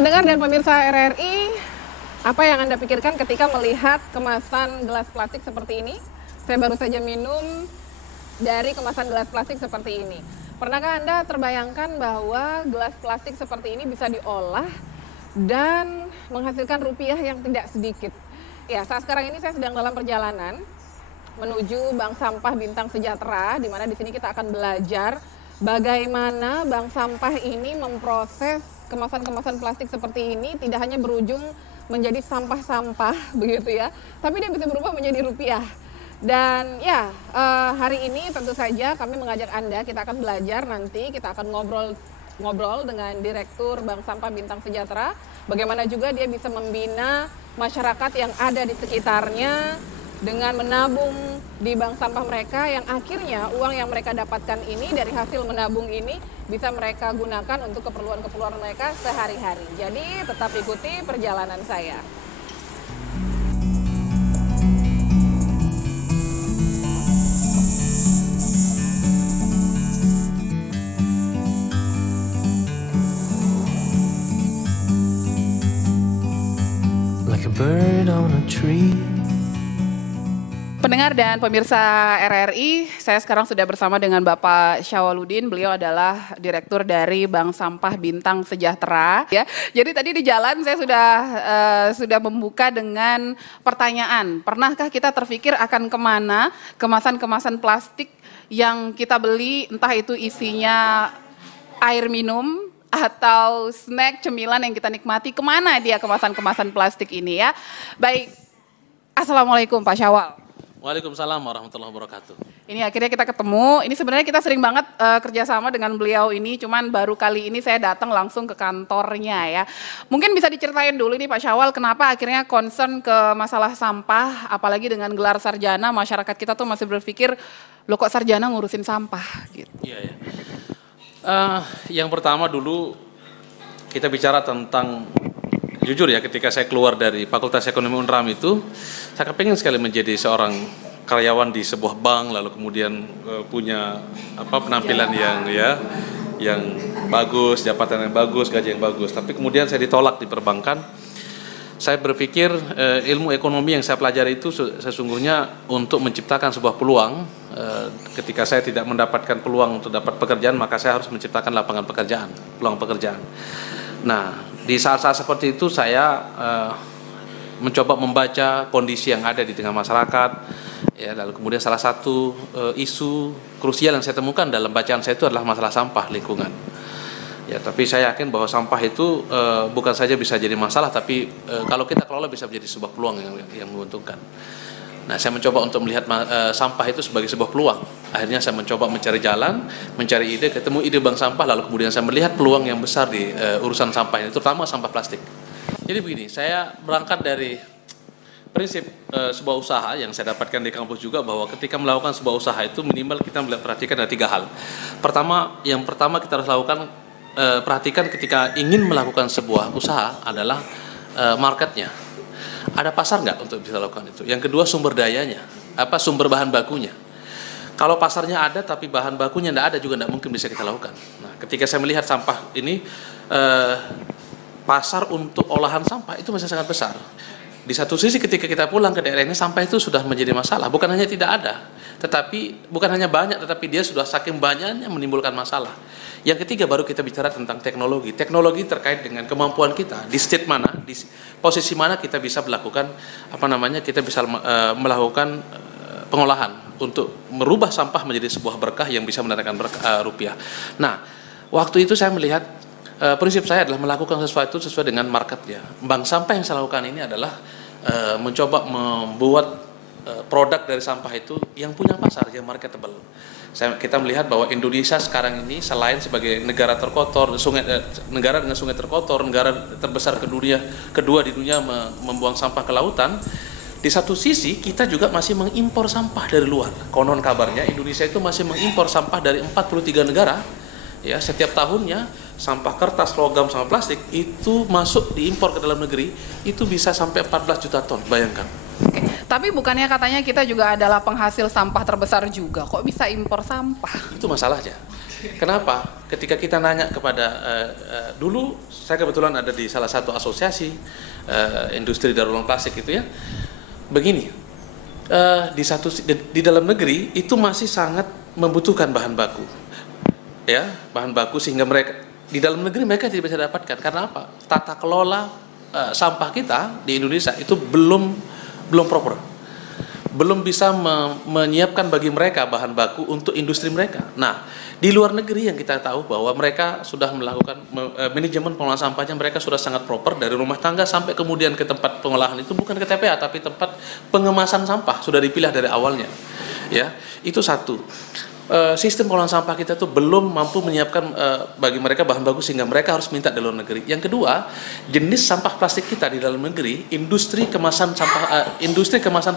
Pendengar dan pemirsa RRI, apa yang Anda pikirkan ketika melihat kemasan gelas plastik seperti ini? Saya baru saja minum dari kemasan gelas plastik seperti ini. Pernahkah Anda terbayangkan bahwa gelas plastik seperti ini bisa diolah dan menghasilkan rupiah yang tidak sedikit? Ya, saat sekarang ini saya sedang dalam perjalanan menuju Bank Sampah Bintang Sejahtera, di mana di sini kita akan belajar bagaimana bank sampah ini memproses kemasan-kemasan plastik seperti ini tidak hanya berujung menjadi sampah-sampah begitu ya, tapi dia bisa berubah menjadi rupiah. Dan ya, hari ini tentu saja kami mengajak Anda, kita akan belajar nanti, kita akan ngobrol dengan Direktur Bank Sampah Bintang Sejahtera, bagaimana juga dia bisa membina masyarakat yang ada di sekitarnya dengan menabung di bank sampah mereka, yang akhirnya uang yang mereka dapatkan ini dari hasil menabung ini bisa mereka gunakan untuk keperluan-keperluan mereka sehari-hari. Jadi tetap ikuti perjalanan saya. Like a bird on a tree. Pendengar dan pemirsa RRI, saya sekarang sudah bersama dengan Bapak Syawaludin. Beliau adalah Direktur dari Bank Sampah Bintang Sejahtera. Ya, jadi tadi di jalan saya sudah membuka dengan pertanyaan. Pernahkah kita terpikir akan kemana kemasan-kemasan plastik yang kita beli, entah itu isinya air minum atau snack, cemilan yang kita nikmati, kemana dia kemasan-kemasan plastik ini ya? Baik, Assalamualaikum Pak Syawal. Waalaikumsalam warahmatullahi wabarakatuh. Ini akhirnya kita ketemu. Ini sebenarnya kita sering banget kerjasama dengan beliau ini, cuman baru kali ini saya datang langsung ke kantornya ya. Mungkin bisa diceritain dulu nih Pak Syawal, kenapa akhirnya concern ke masalah sampah, apalagi dengan gelar sarjana, masyarakat kita tuh masih berpikir, loh kok sarjana ngurusin sampah gitu. Iya ya. Yang pertama dulu kita bicara tentang, jujur ya, ketika saya keluar dari Fakultas Ekonomi Unram itu, saya kepengen sekali menjadi seorang karyawan di sebuah bank, lalu kemudian punya penampilan yang bagus, jabatan yang bagus, gaji yang bagus. Tapi kemudian saya ditolak di perbankan. Saya berpikir ilmu ekonomi yang saya pelajari itu sesungguhnya untuk menciptakan sebuah peluang. Ketika saya tidak mendapatkan peluang untuk dapat pekerjaan, maka saya harus menciptakan lapangan pekerjaan, peluang pekerjaan. Nah, di saat-saat seperti itu saya mencoba membaca kondisi yang ada di tengah masyarakat, ya, lalu kemudian salah satu isu krusial yang saya temukan dalam bacaan saya itu adalah masalah sampah lingkungan. Ya, tapi saya yakin bahwa sampah itu bukan saja bisa jadi masalah, tapi kalau kita kelola bisa menjadi sebuah peluang yang menguntungkan. Nah, saya mencoba untuk melihat sampah itu sebagai sebuah peluang. Akhirnya saya mencoba mencari jalan, mencari ide, ketemu ide bank sampah, lalu kemudian saya melihat peluang yang besar di urusan sampah ini, terutama sampah plastik. Jadi begini, saya berangkat dari prinsip sebuah usaha yang saya dapatkan di kampus juga, bahwa ketika melakukan sebuah usaha itu minimal kita perhatikan ada 3 hal. Yang pertama kita harus lakukan, perhatikan ketika ingin melakukan sebuah usaha adalah marketnya. Ada pasar nggak untuk bisa lakukan itu? Yang kedua, sumber dayanya, sumber bahan bakunya. Kalau pasarnya ada tapi bahan bakunya nggak ada juga nggak mungkin bisa kita lakukan. Nah, ketika saya melihat sampah ini, pasar untuk olahan sampah itu masih sangat besar. Di satu sisi ketika kita pulang ke daerah ini, sampah itu sudah menjadi masalah. Bukan hanya tidak ada, bukan hanya banyak, tetapi dia sudah saking banyaknya menimbulkan masalah. Yang ketiga baru kita bicara tentang teknologi. Teknologi terkait dengan kemampuan kita, di state mana, di posisi mana kita bisa melakukan kita bisa melakukan pengolahan untuk merubah sampah menjadi sebuah berkah yang bisa mendatangkan rupiah. Nah, waktu itu saya melihat prinsip saya adalah melakukan sesuatu sesuai dengan marketnya. Bank sampah yang saya lakukan ini adalah mencoba membuat produk dari sampah itu yang punya pasar, yang marketable. Kita melihat bahwa Indonesia sekarang ini selain sebagai negara terkotor, negara dengan sungai terkotor, negara terbesar kedua di dunia membuang sampah ke lautan, di satu sisi kita juga masih mengimpor sampah dari luar. Konon kabarnya Indonesia itu masih mengimpor sampah dari 43 negara. Ya, setiap tahunnya sampah kertas, logam, sama plastik itu masuk diimpor ke dalam negeri itu bisa sampai 14 juta ton, bayangkan. Oke. Tapi bukannya katanya kita juga adalah penghasil sampah terbesar juga, kok bisa impor sampah? Itu masalahnya. Kenapa? Ketika kita nanya kepada dulu saya kebetulan ada di salah satu asosiasi industri daur ulang plastik itu ya. Begini, di dalam negeri itu masih sangat membutuhkan bahan baku, ya bahan baku sehingga mereka di dalam negeri mereka tidak bisa dapatkan. Karena apa? Tata kelola sampah kita di Indonesia itu belum proper, belum bisa menyiapkan bagi mereka bahan baku untuk industri mereka. Nah, di luar negeri yang kita tahu bahwa mereka sudah melakukan manajemen pengolahan sampahnya, mereka sudah sangat proper dari rumah tangga sampai kemudian ke tempat pengolahan itu bukan ke TPA tapi tempat pengemasan sampah sudah dipilih dari awalnya. Ya, itu satu. Sistem pengolahan sampah kita tuh belum mampu menyiapkan bagi mereka bahan baku sehingga mereka harus minta di luar negeri. Yang kedua, jenis sampah plastik kita di dalam negeri, industri kemasan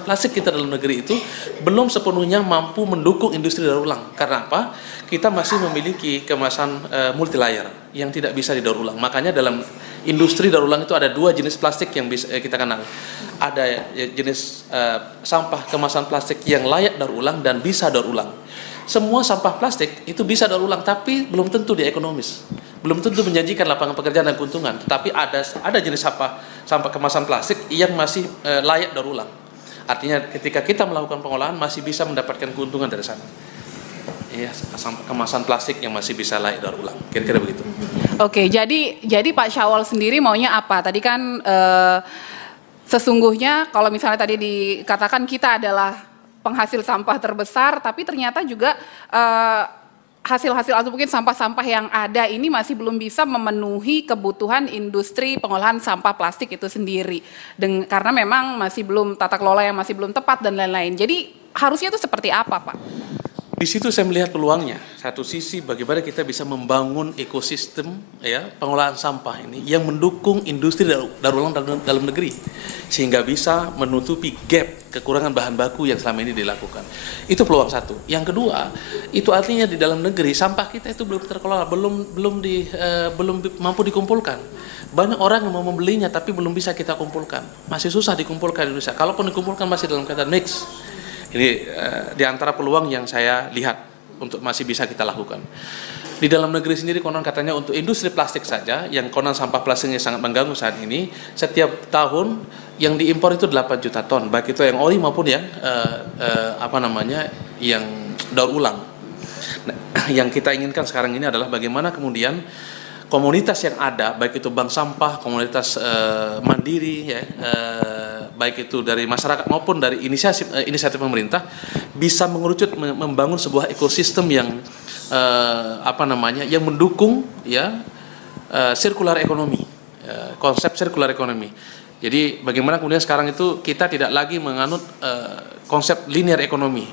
plastik kita dalam negeri itu belum sepenuhnya mampu mendukung industri daur ulang. Karena apa? Kita masih memiliki kemasan multi layer yang tidak bisa didaur ulang. Makanya dalam industri daur ulang itu ada dua jenis plastik yang bisa kita kenal. Ada jenis sampah kemasan plastik yang layak daur ulang dan bisa daur ulang. Semua sampah plastik itu bisa daur ulang, tapi belum tentu dia ekonomis, belum tentu menjanjikan lapangan pekerjaan dan keuntungan. Tetapi ada jenis sampah kemasan plastik yang masih layak daur ulang. Artinya ketika kita melakukan pengolahan masih bisa mendapatkan keuntungan dari sana. Iya, sampah kemasan plastik yang masih bisa layak daur ulang. Kira-kira begitu. Oke, jadi Pak Syawal sendiri maunya apa? Tadi kan sesungguhnya kalau misalnya tadi dikatakan kita adalah penghasil sampah terbesar, tapi ternyata juga hasil-hasil atau mungkin sampah-sampah yang ada ini masih belum bisa memenuhi kebutuhan industri pengolahan sampah plastik itu sendiri. Karena memang masih belum tata kelola yang masih belum tepat dan lain-lain. Jadi harusnya itu seperti apa, Pak? Di situ saya melihat peluangnya. Satu sisi bagaimana kita bisa membangun ekosistem ya pengolahan sampah ini yang mendukung industri daur ulang dalam negeri sehingga bisa menutupi gap kekurangan bahan baku yang selama ini dilakukan. Itu peluang satu. Yang kedua, itu artinya di dalam negeri sampah kita itu belum terkelola, belum mampu dikumpulkan. Banyak orang yang mau membelinya tapi belum bisa kita kumpulkan. Masih susah dikumpulkan di Indonesia. Kalaupun dikumpulkan masih dalam keadaan mix. Ini di antara peluang yang saya lihat untuk masih bisa kita lakukan. Di dalam negeri sendiri konon katanya untuk industri plastik saja, yang konon sampah plastiknya sangat mengganggu saat ini, setiap tahun yang diimpor itu 8 juta ton, baik itu yang ori maupun yang yang daur ulang. Nah, yang kita inginkan sekarang ini adalah bagaimana kemudian komunitas yang ada, baik itu bank sampah, komunitas mandiri, ya, baik itu dari masyarakat maupun dari inisiatif pemerintah, bisa mengerucut membangun sebuah ekosistem yang yang mendukung ya sirkular ekonomi, konsep sirkular ekonomi. Jadi bagaimana kemudian sekarang itu kita tidak lagi menganut konsep linear ekonomi.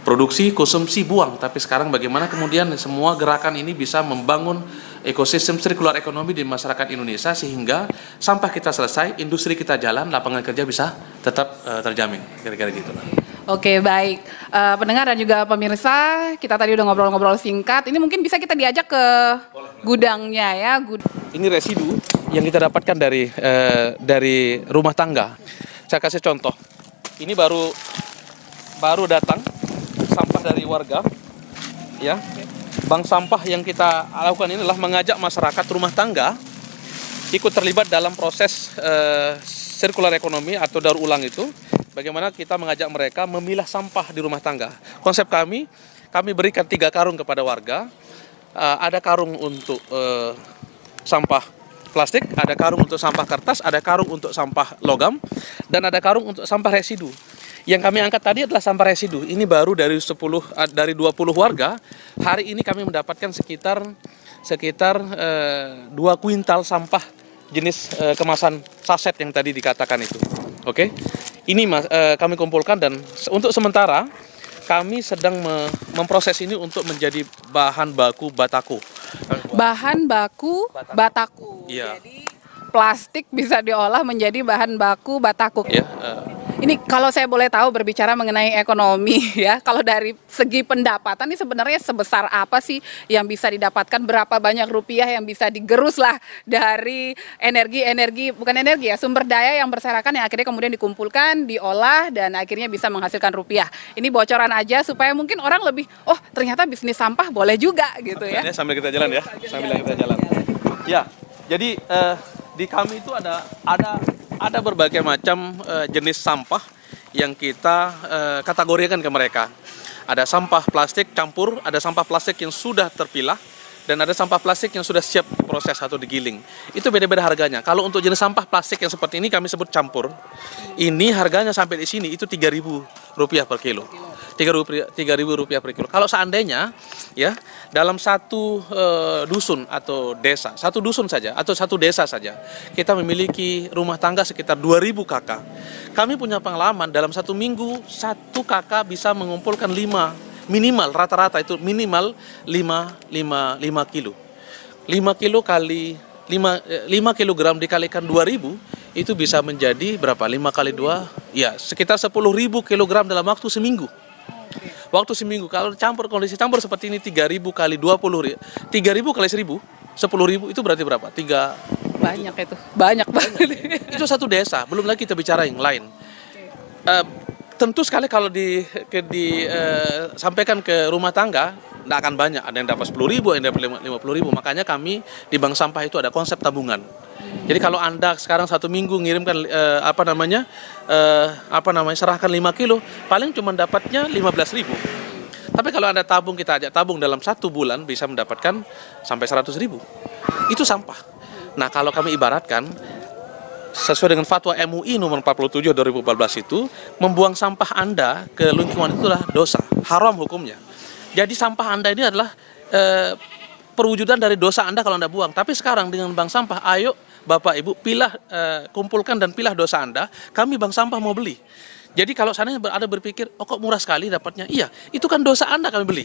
Produksi, konsumsi, buang. Tapi sekarang bagaimana kemudian semua gerakan ini bisa membangun ekosistem sirkular ekonomi di masyarakat Indonesia sehingga sampah kita selesai, industri kita jalan, lapangan kerja bisa tetap terjamin. Kira-kira gitu. Oke, baik. Pendengar dan juga pemirsa, kita tadi udah ngobrol-ngobrol singkat. Ini mungkin bisa kita diajak ke gudangnya ya. Ini residu yang kita dapatkan dari rumah tangga. Saya kasih contoh. Ini baru datang sampah dari warga, ya. Bank sampah yang kita lakukan ini adalah mengajak masyarakat rumah tangga ikut terlibat dalam proses sirkular ekonomi atau daur ulang itu. Bagaimana kita mengajak mereka memilah sampah di rumah tangga. Konsep kami berikan 3 karung kepada warga. Ada karung untuk sampah plastik, ada karung untuk sampah kertas, ada karung untuk sampah logam, dan ada karung untuk sampah residu. Yang kami angkat tadi adalah sampah residu. Ini baru dari 20 warga. Hari ini kami mendapatkan sekitar 2 kuintal sampah jenis kemasan saset yang tadi dikatakan itu. Oke. Ini kami kumpulkan dan untuk sementara kami sedang memproses ini untuk menjadi bahan baku batako. Bahan baku batako. Iya. Jadi plastik bisa diolah menjadi bahan baku batako. Ya, Ini kalau saya boleh tahu berbicara mengenai ekonomi ya, kalau dari segi pendapatan ini sebenarnya sebesar apa sih yang bisa didapatkan, berapa banyak rupiah yang bisa digerus lah dari sumber daya yang berserakan yang akhirnya kemudian dikumpulkan, diolah dan akhirnya bisa menghasilkan rupiah. Ini bocoran aja supaya mungkin orang lebih, oh ternyata bisnis sampah boleh juga gitu ya. Sambil kita jalan ya, sambil kita jalan. Ya, jadi di kami itu ada berbagai macam jenis sampah yang kita kategorikan ke mereka. Ada sampah plastik campur, ada sampah plastik yang sudah terpilah, dan ada sampah plastik yang sudah siap diproses atau digiling. Itu beda-beda harganya. Kalau untuk jenis sampah plastik yang seperti ini kami sebut campur. Ini harganya sampai di sini itu Rp3.000 per kilo. Rp3.000 per kilo. Kalau seandainya ya dalam satu dusun atau desa, satu dusun saja atau satu desa saja, kita memiliki rumah tangga sekitar 2.000 kakak. Kami punya pengalaman dalam satu minggu satu kakak bisa mengumpulkan 5 minimal rata-rata itu minimal 5 kilo. 5 kilo kali 5 kilogram dikalikan 2.000 itu bisa menjadi berapa? 5 kali 2 ya sekitar 10.000 kilogram dalam waktu seminggu. Waktu seminggu, kalau kondisi campur seperti ini 3.000 kali 20, 3.000 kali 1.000, 10.000 itu berarti berapa? Banyak itu, banyak banget. Itu satu desa, belum lagi kita bicara yang lain. Tentu sekali kalau disampaikan ke rumah tangga, tidak akan banyak. Ada yang dapat 10.000, ada yang dapat 50.000. Makanya kami di bank sampah itu ada konsep tabungan. Jadi kalau Anda sekarang satu minggu ngirimkan serahkan 5 kilo, paling cuma dapatnya 15.000. Tapi kalau Anda tabung, kita ajak tabung dalam 1 bulan bisa mendapatkan sampai 100.000. Itu sampah. Nah, kalau kami ibaratkan sesuai dengan fatwa MUI nomor 47 2014 itu, membuang sampah Anda ke lingkungan itu adalah dosa, haram hukumnya. Jadi sampah Anda ini adalah perwujudan dari dosa Anda kalau Anda buang. Tapi sekarang dengan bank sampah, ayo Bapak Ibu kumpulkan dan pilah dosa Anda, kami bank sampah mau beli. Jadi kalau seandainya ada berpikir, oh kok murah sekali dapatnya? Iya, itu kan dosa Anda kami beli.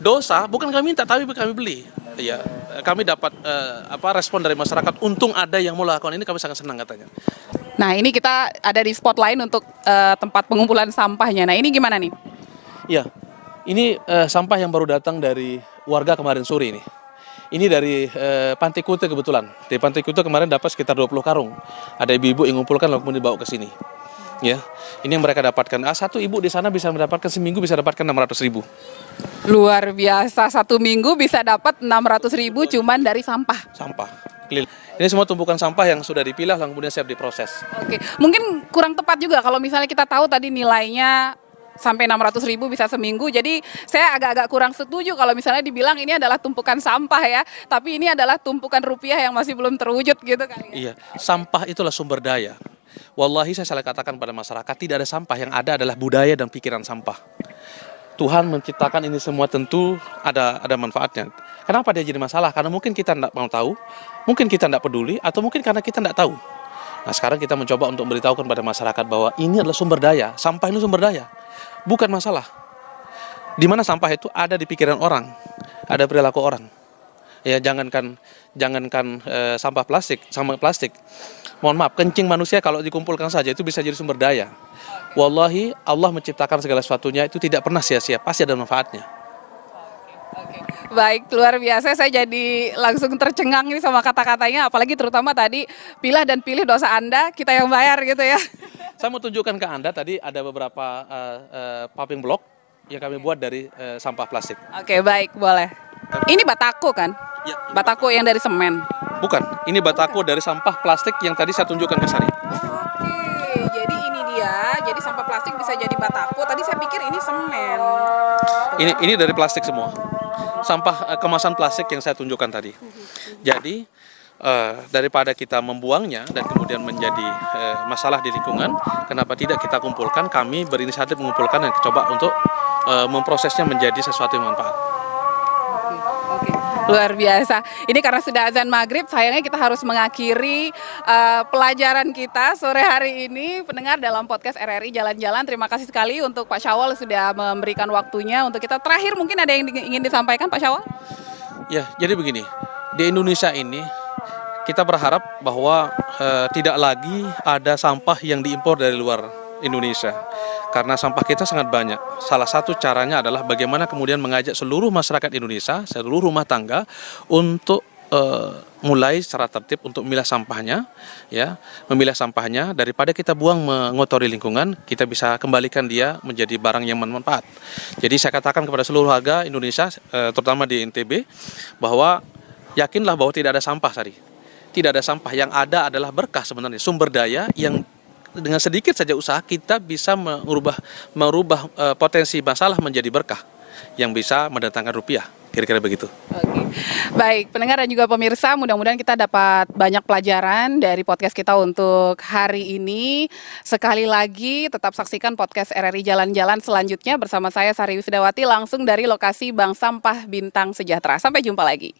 Dosa bukan kami minta, tapi kami beli. Iya, kami dapat respon dari masyarakat, untung ada yang mau lakukan ini, kami sangat senang katanya. Nah ini kita ada di spot lain untuk tempat pengumpulan sampahnya. Nah ini gimana nih? Iya, ini sampah yang baru datang dari warga kemarin sore ini. Ini dari Pantai Kute kebetulan. Di Pantai Kute kemarin dapat sekitar 20 karung. Ada ibu-ibu yang mengumpulkan lalu kemudian dibawa ke sini. Ya, ini yang mereka dapatkan. Satu ibu di sana bisa mendapatkan seminggu bisa dapatkan 600.000. Luar biasa, satu minggu bisa dapat 600.000 cuman dari sampah. Sampah. Ini semua tumpukan sampah yang sudah dipilah lalu kemudian siap diproses. Oke, mungkin kurang tepat juga kalau misalnya kita tahu tadi nilainya sampai 600.000 bisa seminggu. Jadi saya agak-agak kurang setuju kalau misalnya dibilang ini adalah tumpukan sampah ya, tapi ini adalah tumpukan rupiah yang masih belum terwujud gitu kan ya. Iya, sampah itulah sumber daya. Wallahi saya selalu katakan pada masyarakat, tidak ada sampah, yang ada adalah budaya dan pikiran sampah. Tuhan menciptakan ini semua tentu ada manfaatnya. Kenapa dia jadi masalah? Karena mungkin kita tidak mau tahu, mungkin kita tidak peduli, atau mungkin karena kita tidak tahu. Nah sekarang kita mencoba untuk memberitahukan pada masyarakat bahwa ini adalah sumber daya, sampah ini sumber daya. Bukan masalah. Di mana sampah itu ada di pikiran orang, ada perilaku orang. Ya jangankan sampah plastik. Mohon maaf, kencing manusia kalau dikumpulkan saja itu bisa jadi sumber daya. Wallahi Allah menciptakan segala sesuatunya itu tidak pernah sia-sia, pasti ada manfaatnya. Baik, luar biasa. Saya jadi langsung tercengang nih sama kata-katanya, apalagi terutama tadi pilah dan pilih dosa Anda, kita yang bayar gitu ya. Saya mau tunjukkan ke Anda, tadi ada beberapa paving block yang kami buat dari sampah plastik. Oke, baik, boleh. Ini batako kan? Ya, batako yang dari semen? Bukan, ini batako dari sampah plastik yang tadi saya tunjukkan ke Sari. Oke, jadi ini dia. Jadi sampah plastik bisa jadi batako. Tadi saya pikir ini semen. Ini dari plastik semua. Sampah kemasan plastik yang saya tunjukkan tadi. Jadi daripada kita membuangnya dan kemudian menjadi masalah di lingkungan, kenapa tidak kita kumpulkan? Kami berinisiatif mengumpulkan dan coba untuk memprosesnya menjadi sesuatu yang manfaat. Luar biasa. Ini karena sudah azan maghrib, sayangnya kita harus mengakhiri pelajaran kita sore hari ini. Pendengar dalam podcast RRI Jalan-Jalan, terima kasih sekali untuk Pak Syawal sudah memberikan waktunya untuk kita. Terakhir mungkin ada yang ingin disampaikan Pak Syawal? Ya, jadi begini, di Indonesia ini kita berharap bahwa tidak lagi ada sampah yang diimpor dari luar Indonesia. Karena sampah kita sangat banyak. Salah satu caranya adalah bagaimana kemudian mengajak seluruh masyarakat Indonesia, seluruh rumah tangga untuk mulai secara tertib untuk memilah sampahnya, ya, memilah sampahnya daripada kita buang mengotori lingkungan, kita bisa kembalikan dia menjadi barang yang bermanfaat. Jadi saya katakan kepada seluruh warga Indonesia, terutama di NTB, bahwa yakinlah bahwa tidak ada sampah tadi. Tidak ada sampah, yang ada adalah berkah sebenarnya, sumber daya yang dengan sedikit saja usaha kita bisa merubah potensi masalah menjadi berkah yang bisa mendatangkan rupiah. Kira-kira begitu. Oke. Baik, pendengar dan juga pemirsa, mudah-mudahan kita dapat banyak pelajaran dari podcast kita untuk hari ini. Sekali lagi, tetap saksikan podcast RRI Jalan-Jalan selanjutnya bersama saya Sari Wisdawati langsung dari lokasi Bank Sampah Bintang Sejahtera. Sampai jumpa lagi.